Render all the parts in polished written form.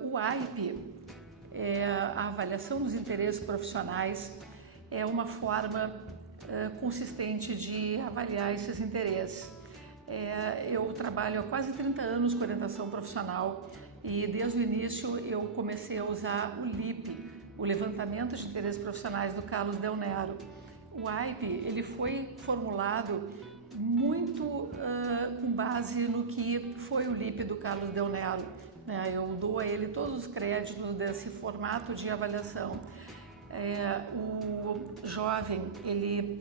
O AIP, a avaliação dos interesses profissionais, é uma forma consistente de avaliar esses interesses. Eu trabalho há quase 30 anos com orientação profissional e desde o início eu comecei a usar o LIP, o Levantamento de Interesses Profissionais do Carlos Del Nero. O AIP, ele foi formulado muito com base no que foi o LIP do Carlos Del Nero. Eu dou a ele todos os créditos desse formato de avaliação. O jovem, ele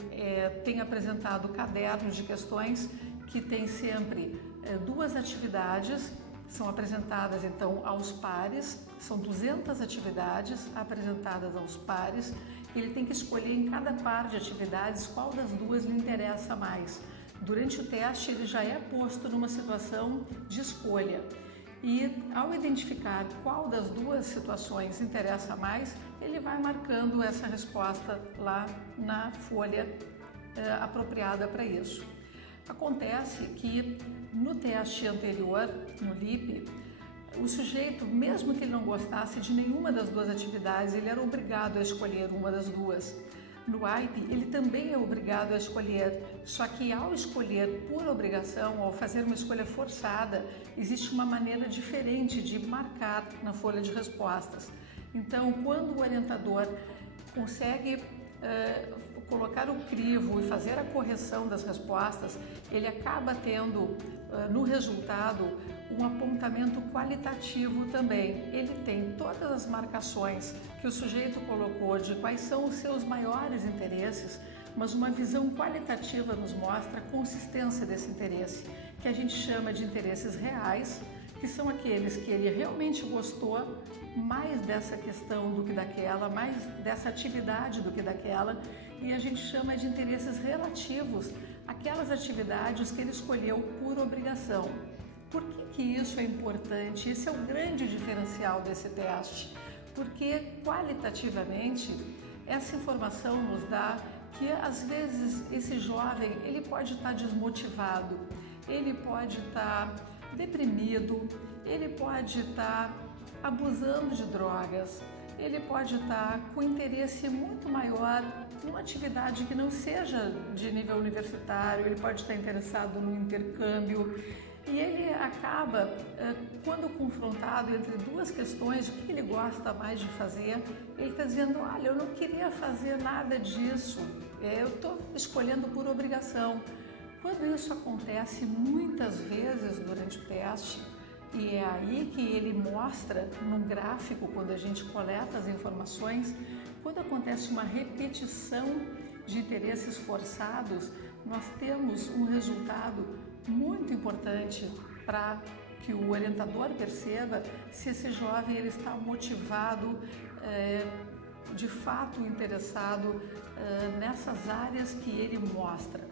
tem apresentado cadernos de questões que tem sempre duas atividades, são apresentadas então aos pares, são 200 atividades apresentadas aos pares. Ele tem que escolher em cada par de atividades qual das duas lhe interessa mais. Durante o teste, ele já é posto numa situação de escolha e, ao identificar qual das duas situações interessa mais, ele vai marcando essa resposta lá na folha apropriada para isso. Acontece que no teste anterior, no LIP, o sujeito, mesmo que ele não gostasse de nenhuma das duas atividades, ele era obrigado a escolher uma das duas. No AIP, ele também é obrigado a escolher, só que ao escolher por obrigação, ao fazer uma escolha forçada, existe uma maneira diferente de marcar na folha de respostas. Então, quando o orientador consegue colocar o crivo e fazer a correção das respostas, ele acaba tendo no resultado um apontamento qualitativo também. Ele tem todas as marcações que o sujeito colocou de quais são os seus maiores interesses, mas uma visão qualitativa nos mostra a consistência desse interesse, que a gente chama de interesses reais, que são aqueles que ele realmente gostou mais dessa questão do que daquela, mais dessa atividade do que daquela, e a gente chama de interesses relativos, aquelas atividades que ele escolheu por obrigação. Por que isso é importante? Esse é o grande diferencial desse teste, porque qualitativamente essa informação nos dá que às vezes esse jovem ele pode estar desmotivado, ele pode estar deprimido, ele pode estar abusando de drogas, ele pode estar com interesse muito maior numa atividade que não seja de nível universitário, ele pode estar interessado no intercâmbio e ele acaba, quando confrontado entre duas questões de o que ele gosta mais de fazer, ele está dizendo, olha, eu não queria fazer nada disso, eu estou escolhendo por obrigação. Quando isso acontece muitas vezes durante o teste, e é aí que ele mostra no gráfico, quando a gente coleta as informações, quando acontece uma repetição de interesses forçados, nós temos um resultado muito importante para que o orientador perceba se esse jovem ele está motivado, de fato interessado nessas áreas que ele mostra.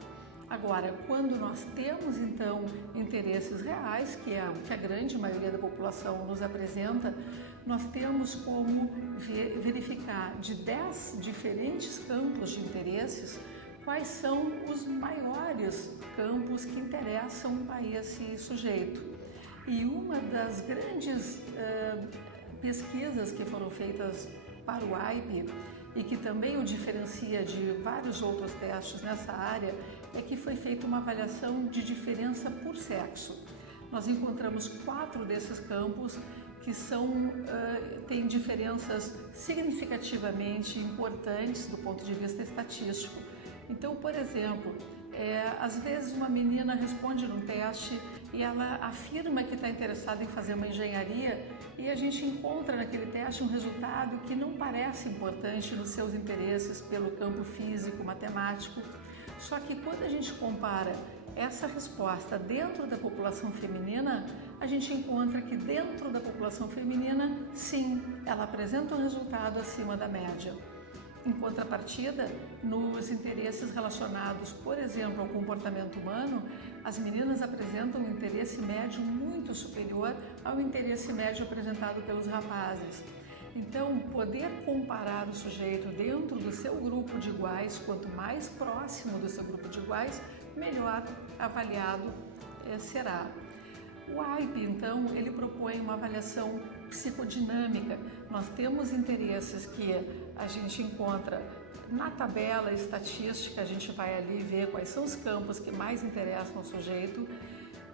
Agora, quando nós temos então interesses reais, que é o que a grande maioria da população nos apresenta, nós temos como verificar de 10 diferentes campos de interesses quais são os maiores campos que interessam a esse sujeito. E uma das grandes pesquisas que foram feitas para o AIP e que também o diferencia de vários outros testes nessa área, é que foi feita uma avaliação de diferença por sexo. Nós encontramos 4 desses campos que têm diferenças significativamente importantes do ponto de vista estatístico. Então, por exemplo, às vezes uma menina responde num teste e ela afirma que está interessada em fazer uma engenharia e a gente encontra naquele teste um resultado que não parece importante nos seus interesses pelo campo físico, matemático. Só que quando a gente compara essa resposta dentro da população feminina, a gente encontra que dentro da população feminina, sim, ela apresenta um resultado acima da média. Em contrapartida, nos interesses relacionados, por exemplo, ao comportamento humano, as meninas apresentam um interesse médio muito superior ao interesse médio apresentado pelos rapazes. Então, poder comparar o sujeito dentro do seu grupo de iguais, quanto mais próximo do seu grupo de iguais, melhor avaliado será. O AIP, então, ele propõe uma avaliação psicodinâmica. Nós temos interesses que a gente encontra na tabela estatística, a gente vai ali ver quais são os campos que mais interessam ao sujeito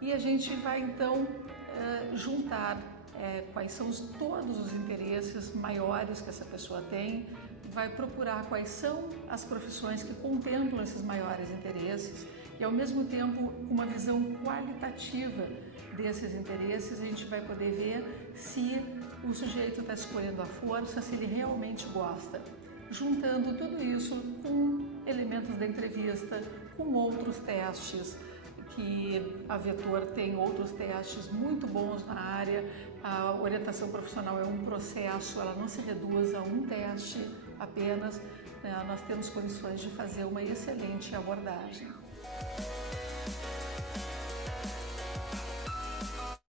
e a gente vai, então, juntar quais são todos os interesses maiores que essa pessoa tem, vai procurar quais são as profissões que contemplam esses maiores interesses e, ao mesmo tempo, com uma visão qualitativa desses interesses, a gente vai poder ver se o sujeito está escolhendo à força, se ele realmente gosta. Juntando tudo isso com elementos da entrevista, com outros testes, que a Vetor tem outros testes muito bons na área. A orientação profissional é um processo, ela não se reduz a um teste apenas, né? Nós temos condições de fazer uma excelente abordagem.